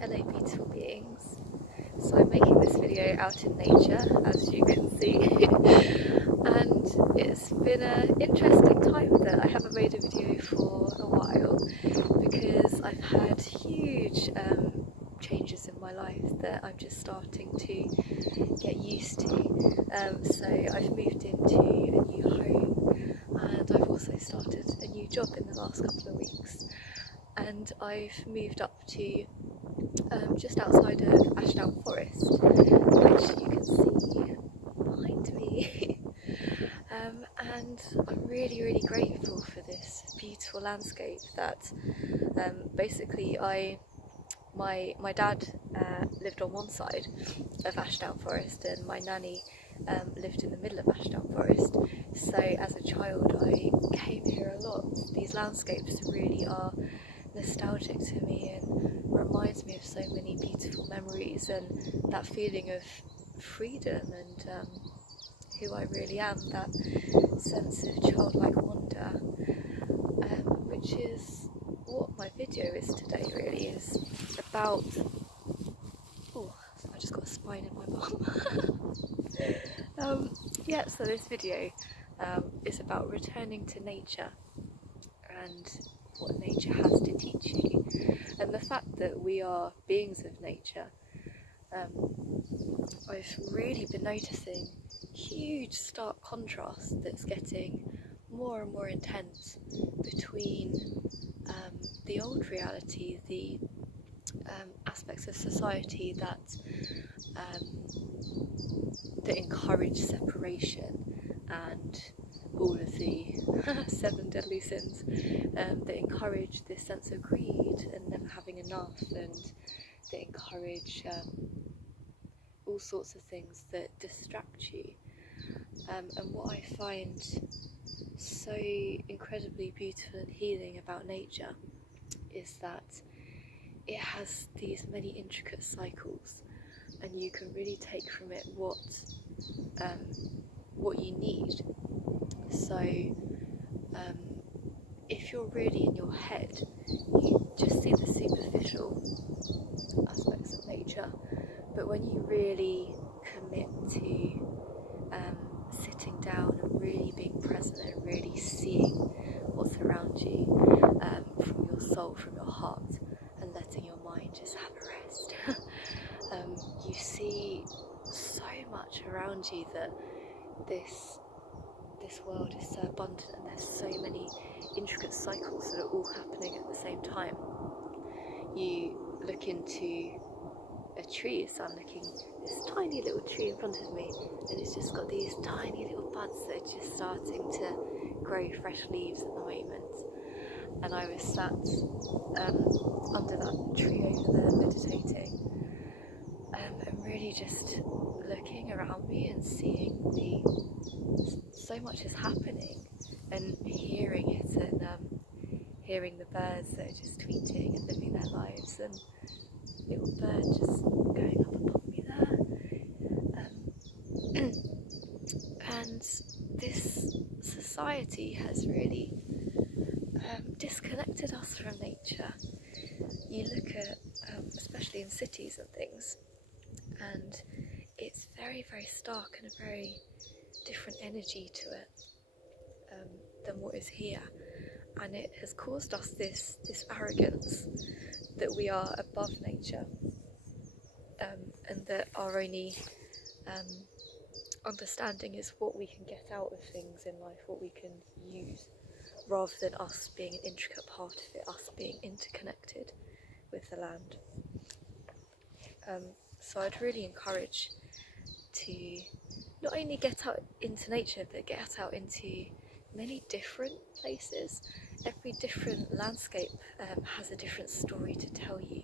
Hello beautiful beings. So I'm making this video out in nature, as you can see, and it's been an interesting time that I haven't made a video for a while because I've had huge changes in my life that I'm just starting to get used to. So I've moved into a new home and I've also started a new job in the last couple of weeks, and I've moved up to just outside of Ashdown Forest, which you can see behind me. And I'm really grateful for this beautiful landscape that basically my dad lived on one side of Ashdown Forest and my nanny lived in the middle of Ashdown Forest. So as a child I came here a lot. These landscapes really are nostalgic to me and reminds me of so many beautiful memories and that feeling of freedom and who I really am, that sense of childlike wonder, which is what my video is today. Really is about. Oh, I just got a spine in my bum. Yeah, so this video is about returning to nature and what nature has to teach you, and the fact that we are beings of nature. I've really been noticing huge stark contrast that's getting more and more intense between the old reality, the aspects of society that encourage separation and all of the 7 deadly sins, that encourage this sense of greed and never having enough, and that encourage all sorts of things that distract you. And what I find so incredibly beautiful and healing about nature is that it has these many intricate cycles, and you can really take from it what you need. So if you're really in your head, you just see the superficial aspects of nature, but when you really commit to sitting down and really being present and really seeing what's around you from your soul, from your heart, and letting your mind just have a rest, you see so much around you that this world is so abundant and there's so many intricate cycles that are all happening at the same time. You look into a tree, so I'm looking at this tiny little tree in front of me, and it's just got these tiny little buds that are just starting to grow fresh leaves at the moment. And I was sat under that tree over there meditating, and really just looking around me and seeing so much is happening, and hearing it, and hearing the birds that are just tweeting and living their lives, and little bird just going up above me there. And this society has really disconnected us from nature. You look at, especially in cities and things, and it's very stark and a very different energy to it than what is here. And it has caused us this arrogance that we are above nature, and that our only understanding is what we can get out of things in life, what we can use, rather than us being an intricate part of it, us being interconnected with the land. So I'd really encourage to not only get out into nature, but get out into many different places. Every different landscape has a different story to tell you.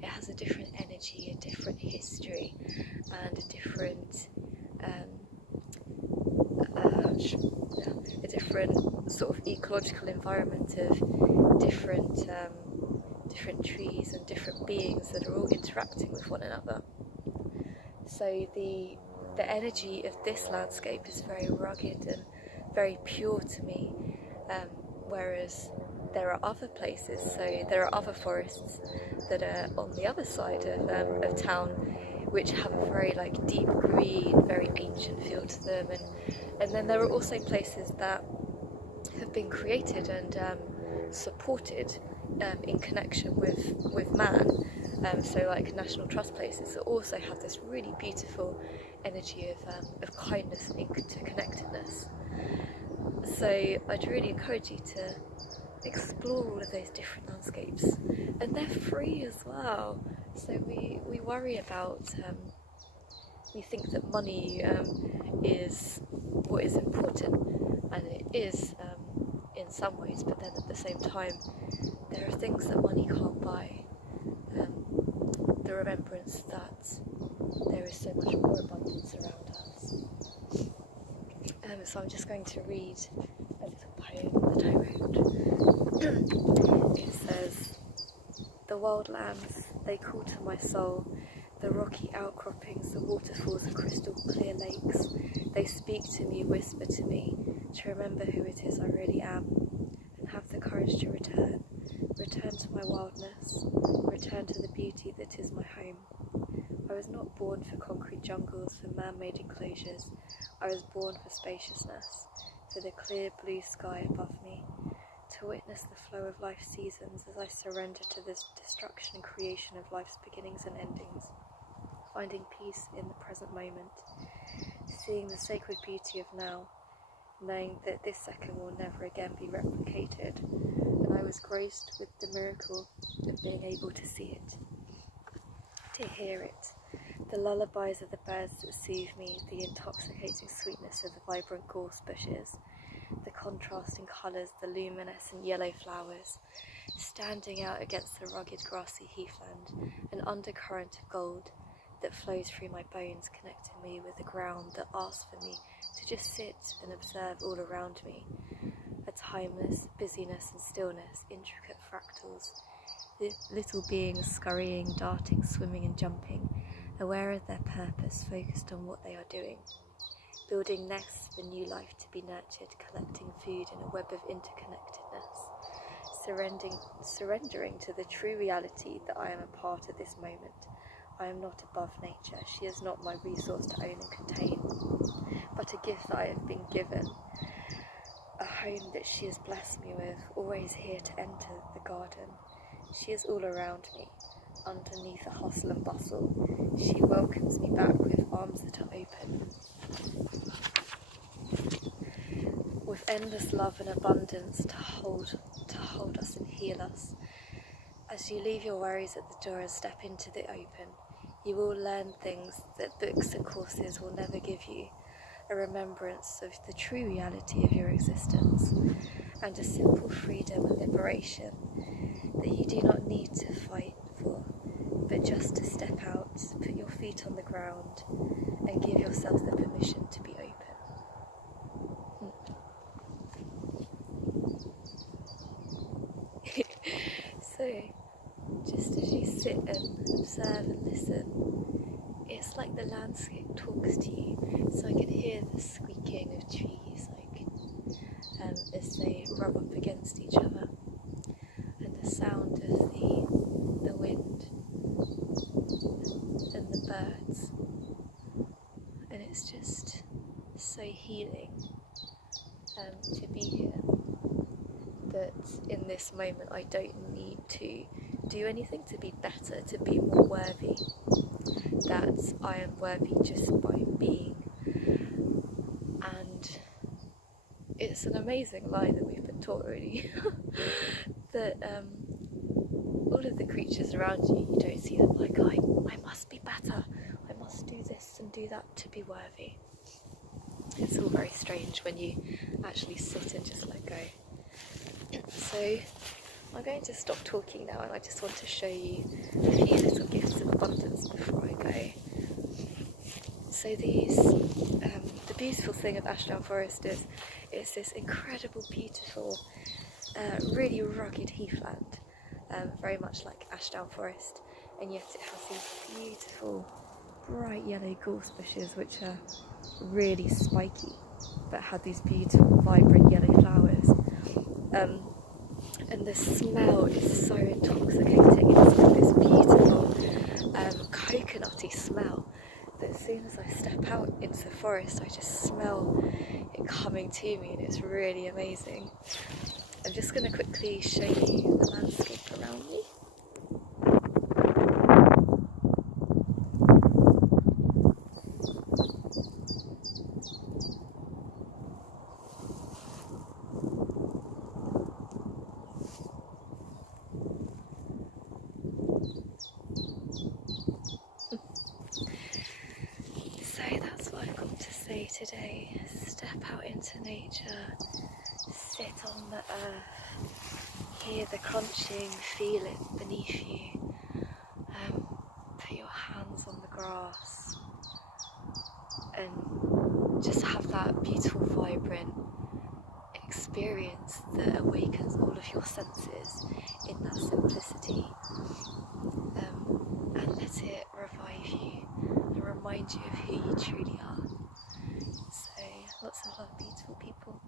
It has a different energy, a different history, and a different sort of ecological environment of different trees and different beings that are all interacting with one another. So the energy of this landscape is very rugged and very pure to me, whereas there are other places, so there are other forests that are on the other side of town, which have a very like deep green, very ancient feel to them, and then there are also places that have been created and supported in connection with man. So like National Trust places that also have this really beautiful energy of kindness and interconnectedness. So I'd really encourage you to explore all of those different landscapes, and they're free as well. So we worry about, we think that money is what is important, and it is in some ways, but then at the same time there are things that money can't buy. The remembrance that there is so much more abundance around us. So I'm just going to read a little poem that I wrote. It says, "The wild lands, they call to my soul, the rocky outcroppings, the waterfalls and crystal clear lakes. They speak to me, whisper to me, to remember who it is I really am, and have the courage to return to my wildness, return to the beauty that is my home. I was not born for concrete jungles, for man-made enclosures. I was born for spaciousness, for the clear blue sky above me, to witness the flow of life's seasons as I surrender to the destruction and creation of life's beginnings and endings, finding peace in the present moment, seeing the sacred beauty of now, knowing that this second will never again be replicated, and I was graced with the miracle of being able to see it, to hear it, the lullabies of the birds that soothe me, the intoxicating sweetness of the vibrant gorse bushes, the contrasting colours, the luminescent yellow flowers, standing out against the rugged grassy heathland, an undercurrent of gold that flows through my bones, connecting me with the ground that asks for me to just sit and observe all around me, a timeless busyness and stillness, intricate fractals, little beings scurrying, darting, swimming and jumping, aware of their purpose, focused on what they are doing, building nests for new life to be nurtured, collecting food in a web of interconnectedness, surrendering to the true reality that I am a part of this moment. I am not above nature. She is not my resource to own and contain, but a gift that I have been given, a home that she has blessed me with, always here to enter the garden. She is all around me, underneath the hustle and bustle. She welcomes me back with arms that are open, with endless love and abundance to hold us and heal us. As you leave your worries at the door and step into the open, you will learn things that books and courses will never give you, a remembrance of the true reality of your existence, and a simple freedom and liberation that you do not need to fight for, but just to step out, put your feet on the ground, and give yourself the permission to be open." So, just as you sit and observe and listen, it's like the landscape talks to you. So I can hear the squeaking of trees, as they rub up against each other, and the sound of the wind and the birds, and it's just so healing to be here. That in this moment I don't need to do anything to be better, to be more worthy, that I am worthy just by being. And it's an amazing line that we've been taught, really, that all of the creatures around you, you don't see them like, I must be better, I must do this and do that to be worthy. It's all very strange when you actually sit and just let go. So I'm going to stop talking now, and I just want to show you a few little gifts of abundance before I go. So the beautiful thing of Ashdown Forest is it's this incredible, beautiful, really rugged heathland, very much like Ashdown Forest, and yet it has these beautiful, bright yellow gorse bushes which are really spiky, but have these beautiful, vibrant yellow flowers. and the smell is so intoxicating. It's like this beautiful coconutty smell that as soon as I step out into the forest I just smell it coming to me, and it's really amazing. I'm just going to quickly show you the landscape around me. So that's what I've got to say today. Step out into nature, sit on the earth, hear the crunching, feel it beneath you, put your hands on the grass and just have that beautiful, vibrant experience that awakens all of your senses in that simplicity, and let it revive you and remind you of who you truly are. So lots of love, beautiful people.